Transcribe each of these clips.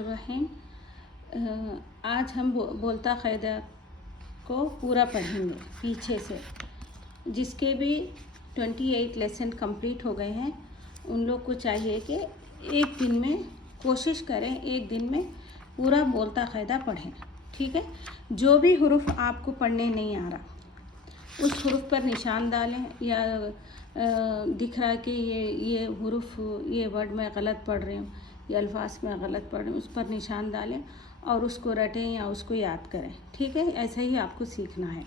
रहीम। आज हम बोलता क़ायदा को पूरा पढ़ेंगे पीछे से। जिसके भी 28 लेसन कंप्लीट हो गए हैं उन लोग को चाहिए कि एक दिन में कोशिश करें, एक दिन में पूरा बोलता क़ायदा पढ़ें। ठीक है। जो भी हुरूफ आपको पढ़ने नहीं आ रहा उस हुरूफ पर निशान डालें, या दिख रहा है कि ये हुरूफ, ये वर्ड मैं गलत पढ़ रही हूँ, ये अल्फाज में गलत पढ़ रही हूँ, उस पर निशान डालें और उसको रटें या उसको याद करें। ठीक है। ऐसा ही आपको सीखना है।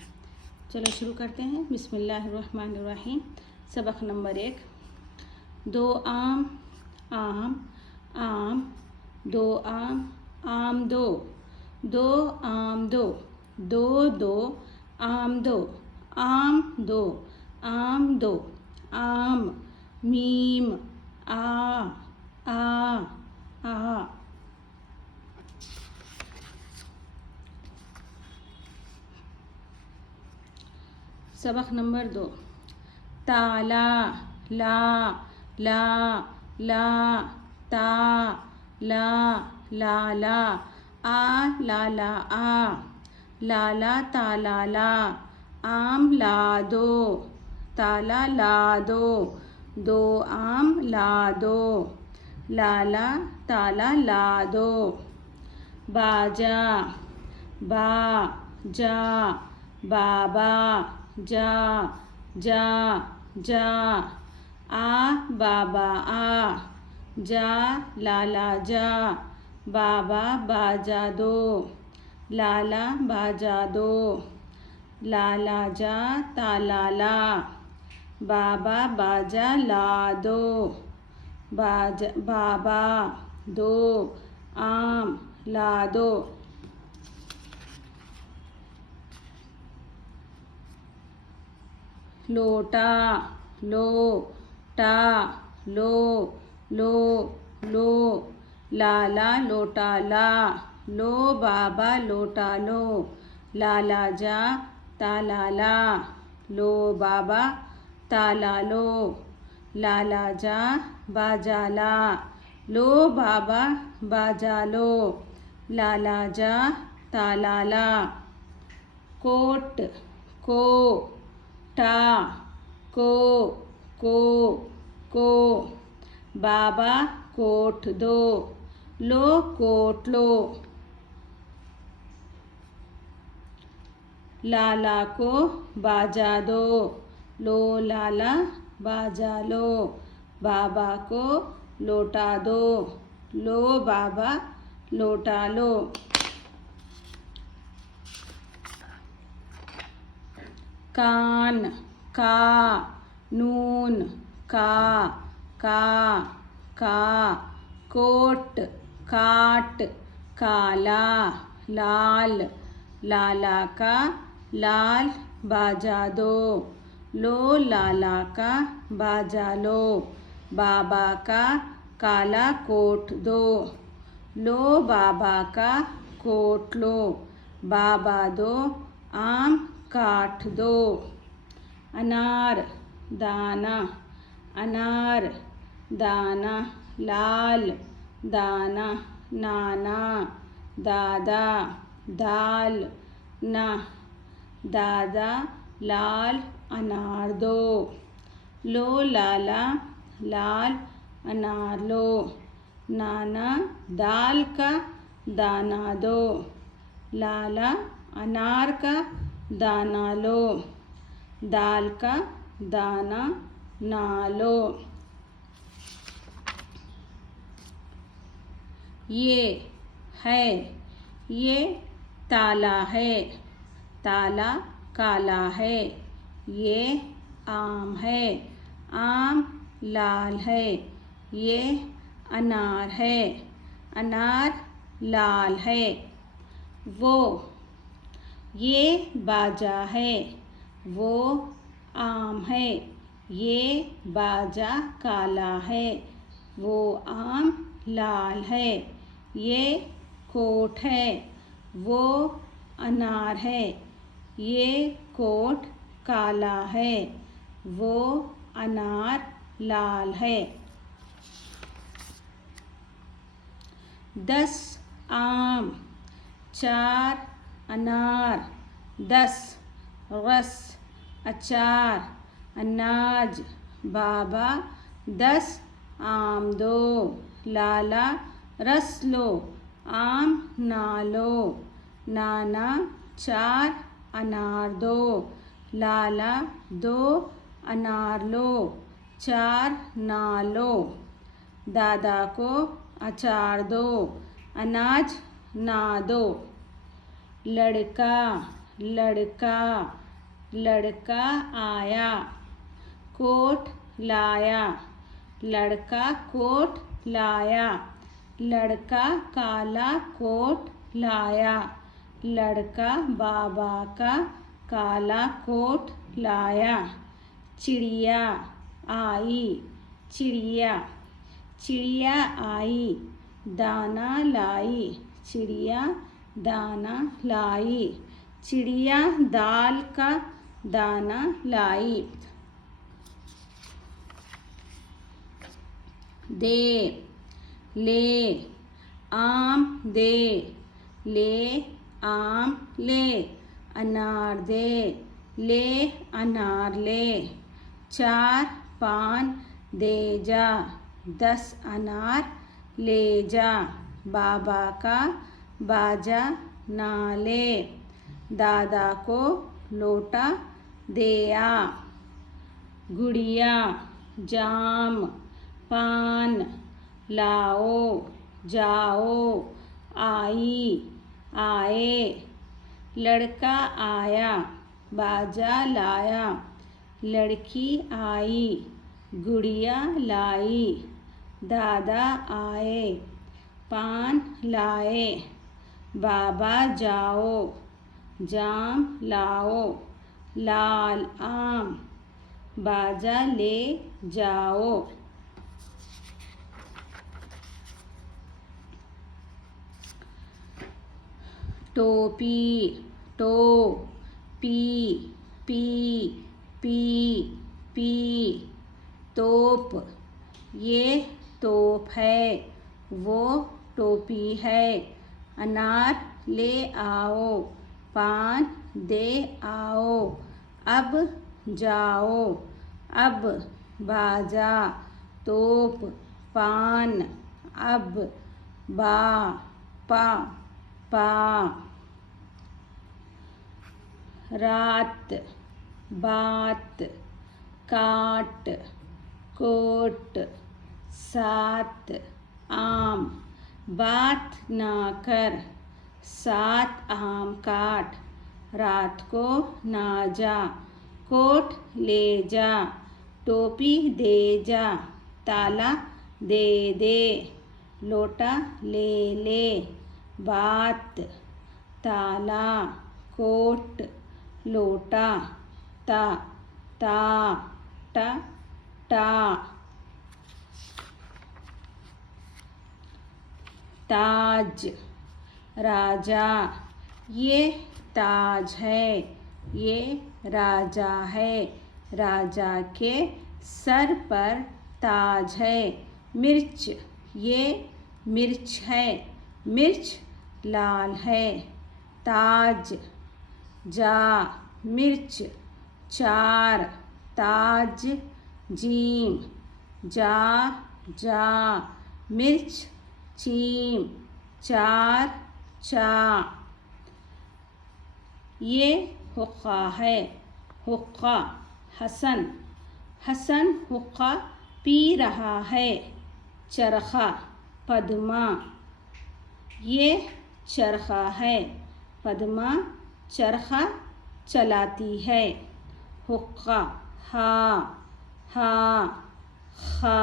चलो शुरू करते हैं। बिस्मिल्लाहिर्रहमानिर्रहीम। सबक नंबर 1। दो आम आम आम, दो आम आम दो, दो आम दो, दो दो आम दो, आम दो, आम दो, आम, मीम, आ आ। सबक नंबर 2। ताला, ला ला ला, ता ला ला ला, आ ला ला आ, ला ला ताला ला, आम ला दो, ताला ला दो, दो आम ला दो, लाला ताला ला दो। बाजा, बा जा, बाबा, जा जा जा, आ बाबा आ, जा लाला जा, बाबा बाजा दो, लाला बाजा दो, लाला जा ताला ला, बाबा बाजा ला दो, बाबा दो, आम ला दो। लोटा, लो टा, लो लो लो, लाला लोटा ला, लो बाबा लोटा लो, लाला जा ताला ला, लो बाबा ताला लो, लाला जा बाजा ला, लो बाबा बाजा लो, लाला जा ताला ला। कोट, को टा, को, बाबा कोट दो, लो कोट लो, लाला को बाजा दो, लो लाला बाजा लो, बाबा को लोटा दो, लो बाबा लोटा लो। कान, का, नून, का का, कोट, काट, काला, लाल, लाला का लाल बाजा दो, लो लाला का बाजा लो, बाबा का काला कोट दो, लो बाबा का कोट लो, बाबा दो, आम काट दो। अनार, दाना, अनार, दाना, लाल, दाना, नाना, दादा, दाल, ना, दादा लाल अनार दो, लो लाला लाल अनार लो, नाना दाल का दाना दो, लाला अनार का दाना लो, दाल का दाना ना लो। ये है, ये ताला है, ताला काला है, ये आम है, आम लाल है, ये अनार है, अनार लाल है। वो, ये बाजा है, वो आम है, ये बाजा काला है, वो आम लाल है, ये कोट है, वो अनार है, ये कोट काला है, वो अनार लाल है। 10 आम, 4 अनार, 10 रस, अचार, अनाज, बाबा, 10 आम दो, लाला, रस लो, आम ना लो, नाना, 4 अनार दो, लाला, 2 अनार लो, 4 ना लो, दादा को अचार दो, अनाज ना दो, लड़का, लड़का, लड़का आया, कोट लाया, लड़का कोट लाया, लड़का काला कोट लाया, लड़का बाबा का काला कोट लाया, चिड़िया आई, चिड़िया, चिड़िया आई, दाना लाई, चिड़िया दाना लाई, चिड़िया दाल का दाना लाई, दे, ले, आम दे, ले, आम ले, अनार दे, ले, अनार ले, 4 पान दे जा, 10 अनार ले जा, बाबा का बाजा ना ले, दादा को लोटा दे आ, गुड़िया, जाम, पान, लाओ, जाओ, आई, आए, लड़का आया, बाजा लाया, लड़की आई, गुड़िया लाई, दादा आए, पान लाए, बाबा जाओ, जाम लाओ, लाल आम, बाजा ले जाओ, टोपी, टो, पी, पी, पी, पी, तोप, ये तोप है, वो टोपी है, अनार ले आओ, पान दे आओ, अब जाओ, अब बाजा, तोप, पान, अब, बा, पा, पा, रात, बात, काट, कोट, 7 आम, बात ना कर, 7 आम काट, रात को ना जा, कोट ले जा, टोपी दे जा, ताला दे दे, लोटा ले ले, बात, ताला, कोट, लोटा, ता, ता, टा, टा, ताज, राजा, ये ताज है, ये राजा है, राजा के सर पर ताज है, मिर्च, ये मिर्च है, मिर्च लाल है, ताज, जा, मिर्च, 4 ताज, जीम, जा, जा, मिर्च, चीम, 4 चा, ये हुक्का है, हुक्का, हसन, हसन हुक्का पी रहा है, चरखा, पद्मा, ये चरखा है, पद्मा चरखा चलाती है, हुक्का, हा, हा, खा,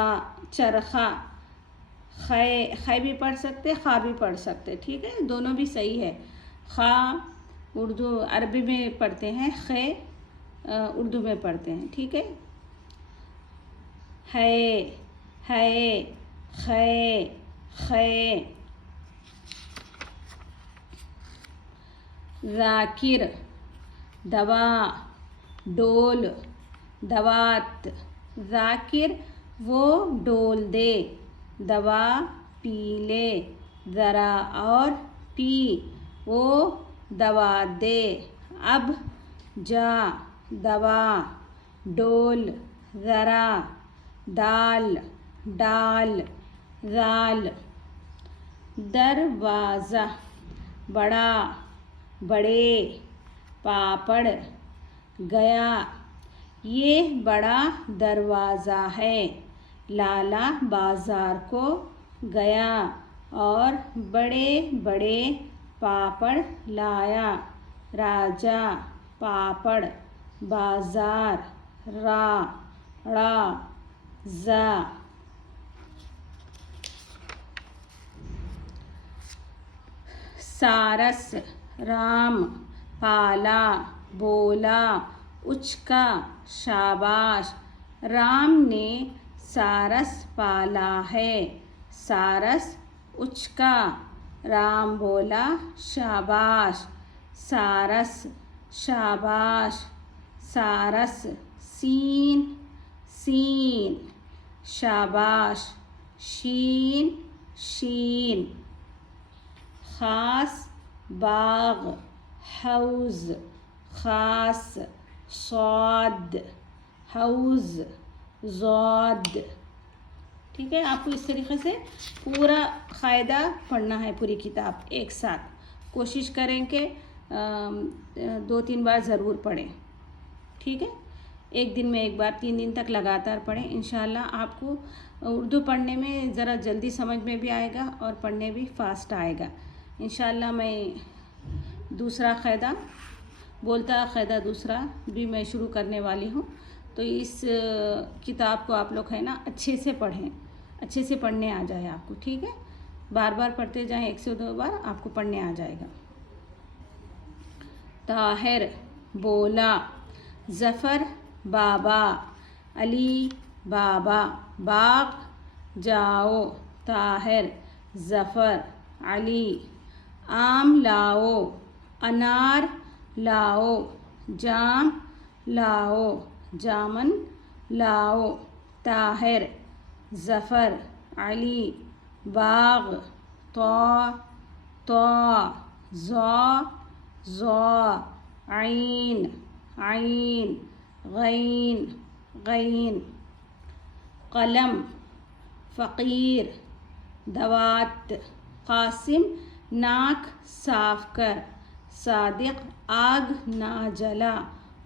चरखा, खे, खे भी पढ़ सकते, खा भी पढ़ सकते, ठीक है, दोनों भी सही है, खा उर्दू अरबी में पढ़ते हैं, खे उर्दू में पढ़ते हैं, ठीक है, है, खे, खे, जाकिर, दवा, डोल, दवात, जाकिर वो डोल दे, दवा पी ले, ज़रा, और पी वो दवा दे। अब जा दवा, डोल ज़रा, दाल डाल, जाल। दरवाज़ा बड़ा, बड़े, पापड़ गया, ये बड़ा दरवाज़ा है। लाला बाज़ार को गया और बड़े बड़े पापड़ लाया। राजा पापड़, बाज़ार रा ड़ा ज़ा। सारस राम, पाला, बोला, उचका, शाबाश। राम ने सारस पाला है। सारस उचका, राम बोला शाबाश। सारस शाबाश, सारस सीन सीन, शाबाश शीन शीन। खास बाग, हौज़, खास सौद, हौज़ ज़ौद। ठीक है, आपको इस तरीके से पूरा कायदा पढ़ना है, पूरी किताब एक साथ। कोशिश करें कि 2-3 बार ज़रूर पढ़ें। ठीक है, एक दिन में एक बार, 3 दिन तक लगातार पढ़ें। इंशाल्लाह आपको उर्दू पढ़ने में ज़रा जल्दी समझ में भी आएगा और पढ़ने भी फास्ट आएगा। इंशाल्लाह मैं दूसरा कायदा, बोलता कायदा दूसरा भी मैं शुरू करने वाली हूँ। तो इस किताब को आप लोग है ना अच्छे से पढ़ें, अच्छे से पढ़ने आ जाए आपको। ठीक है, बार बार पढ़ते जाएं, 1 से 2 बार आपको पढ़ने आ जाएगा। ताहिर बोला, ज़फ़र बाबा, अली बाबा, बाग जाओ। ताहिर ज़फ़र अली। आम लाओ, अनार लाओ, जाम लाओ, जामन लाओ। ताहिर ज़फ़र अली, बाग तो ज़ौ ऐन ऐन, गैन गैन। कलम फ़कीर, दवात। कासिम नाक साफ़ कर। सादिक आग ना जला,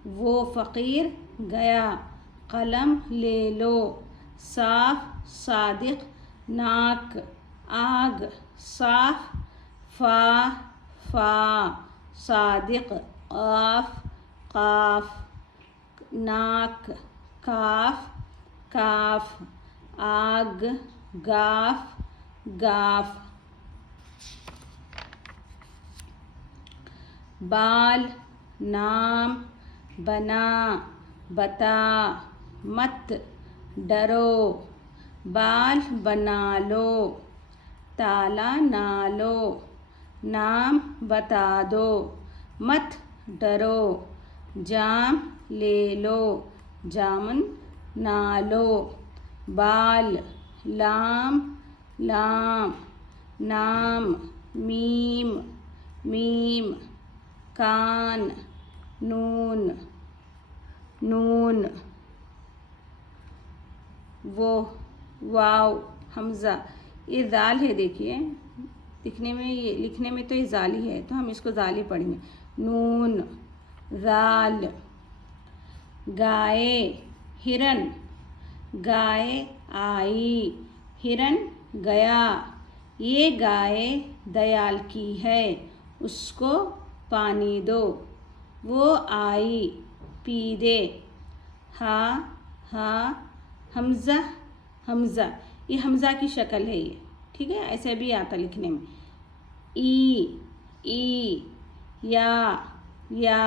वो फ़कीर गया। कलम ले लो। साफ़ सादिक नाक, आग साफ़ फा सादिक क़ाफ़ क़ाफ़, नाक काफ़ काफ़, आग गाफ़ गाफ़। बाल नाम, बना बता, मत डरो। बाल बना लो, ताला ना लो, नाम बता दो, मत डरो। जाम ले लो, जामन ना लो। बाल लाम लाम, नाम मीम मीम। कान नून नून। वो वाव हमज़ा, ये जाल है। देखिए दिखने में, ये लिखने में तो ये जाली है, तो हम इसको जाली पढ़ेंगे। नून जाल। गाय हिरन, गाय आई, हिरन गया। ये गाय दयाल की है, उसको पानी दो। वो आई, पी दे। हा हा हमज़ा हमज़ा, ये हमज़ा की शक्ल है ये। ठीक है, ऐसे भी आता लिखने में। ई या।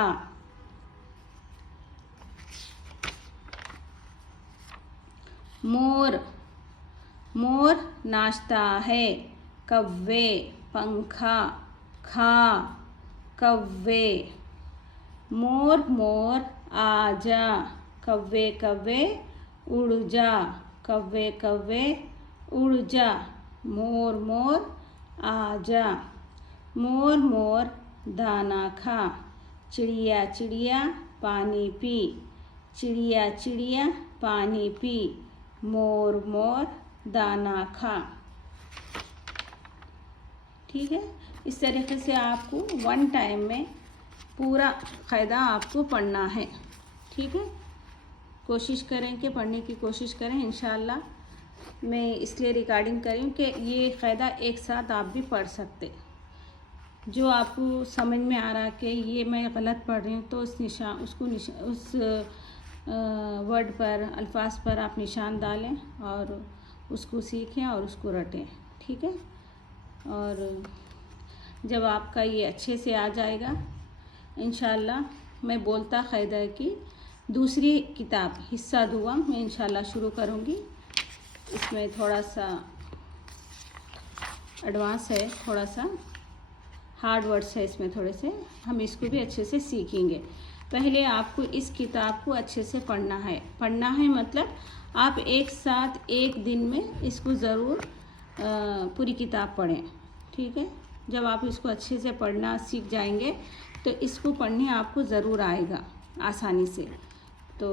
मोर, मोर नाचता है। कव्वे पंखा, खा कव्वे। मोर मोर आजा, कव्वे कव्वे उड़ जा, कव्वे कव्वे उड़ जा। मोर मोर आजा। मोर मोर दाना खा। चिड़िया चिड़िया पानी पी। चिड़िया चिड़िया पानी पी। मोर मोर दाना खा। ठीक है, इस तरीके से आपको 1 टाइम में पूरा कायदा आपको पढ़ना है। ठीक है, कोशिश करें कि पढ़ने की कोशिश करें। इंशाल्लाह मैं इसलिए रिकॉर्डिंग करी हूँ कि ये कायदा एक साथ आप भी पढ़ सकते। जो आपको समझ में आ रहा कि ये मैं गलत पढ़ रही हूँ तो उस वर्ड पर, अल्फाज पर आप निशान डालें और उसको सीखें और उसको रटें। ठीक है, और जब आपका ये अच्छे से आ जाएगा इंशाल्लाह मैं बोलता कायदा की दूसरी किताब हिस्सा दुआ मैं इंशाल्लाह शुरू करूँगी। इसमें थोड़ा सा एडवांस है, थोड़ा सा हार्ड वर्ड्स है इसमें थोड़े से, हम इसको भी अच्छे से सीखेंगे। पहले आपको इस किताब को अच्छे से पढ़ना है मतलब आप एक साथ एक दिन में इसको ज़रूर पूरी किताब पढ़ें। ठीक है, जब आप इसको अच्छे से पढ़ना सीख जाएंगे तो इसको पढ़ने आपको ज़रूर आएगा आसानी से। तो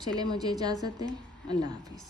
चले, मुझे इजाज़त दें। अल्लाह हाफिज़।